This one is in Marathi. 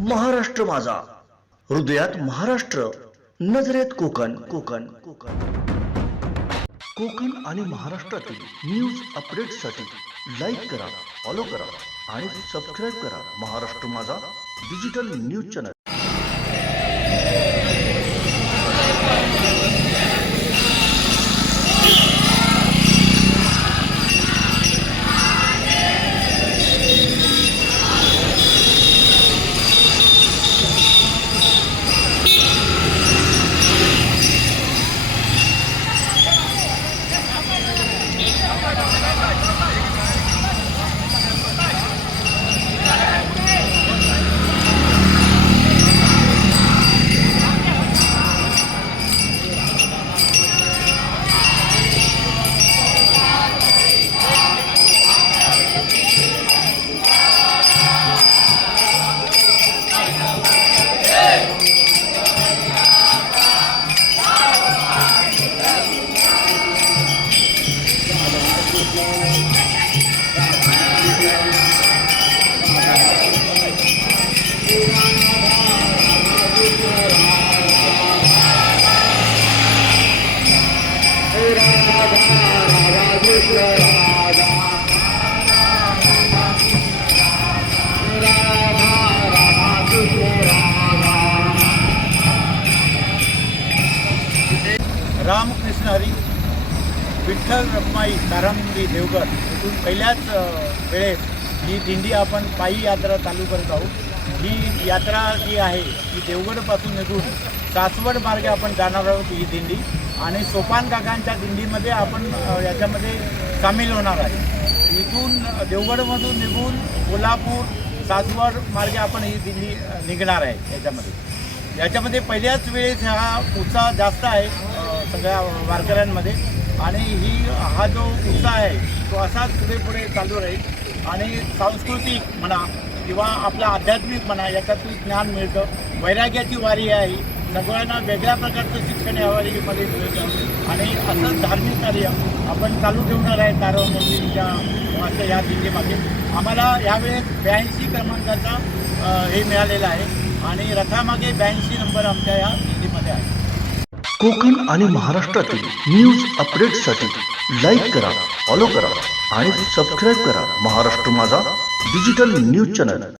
महाराष्ट्र माझा, हृदयात महाराष्ट्र, नजरेत कोकण कोकण कोकण कोकण आणि महाराष्ट्रातील न्यूज अपडेट्ससाठी लाईक करा, फॉलो करा आणि सबस्क्राईब करा Maharashtra Majha digital news channel. Ramkrishna Hari Vitthal Rakhumai Taramundi Devgad इथून पहिल्याच वेळेस ही दिंडी आपण पायी यात्रा चालू करत आहोत। ही यात्रा जी आहे ती देवगडपासून निघून सासवड मार्गे आपण जाणार आहोत। ही दिंडी आणि सोपान काकांच्या दिंडीमध्ये आपण याच्यामध्ये सामील होणार आहे। इथून देवगडमधून निघून कोल्हापूर सासवड मार्गे आपण ही दिंडी निघणार आहे। याच्यामध्ये पहिल्याच वेळेस हा उत्साह जास्त आहे सगळ्या वारकऱ्यांमध्ये आणि हा जो उत्साह आहे तो असाच पुढे चालू राहील आणि सांस्कृतिक म्हणा किंवा आपलं आध्यात्मिक म्हणा याच्यातून ज्ञान मिळतं। वैराग्याची वारी आहे, सगळ्यांना वेगळ्या प्रकारचं शिक्षण या वारीमध्ये मिळतं आणि असंच धार्मिक कार्य आपण चालू ठेवणार आहे तारामुंडीच्या असं या दिंडीमागे। आम्हाला यावेळेस 82 क्रमांकाचा हे मिळालेलं आहे आणि रथामागे 82 नंबर आमच्या या दिंडीमध्ये आहे। कोकण आणि महाराष्ट्रातील न्यूज अपडेट्ससाठी लाईक करा, फॉलो करा आणि सबस्क्राईब करा Maharashtra Majha digital news channel.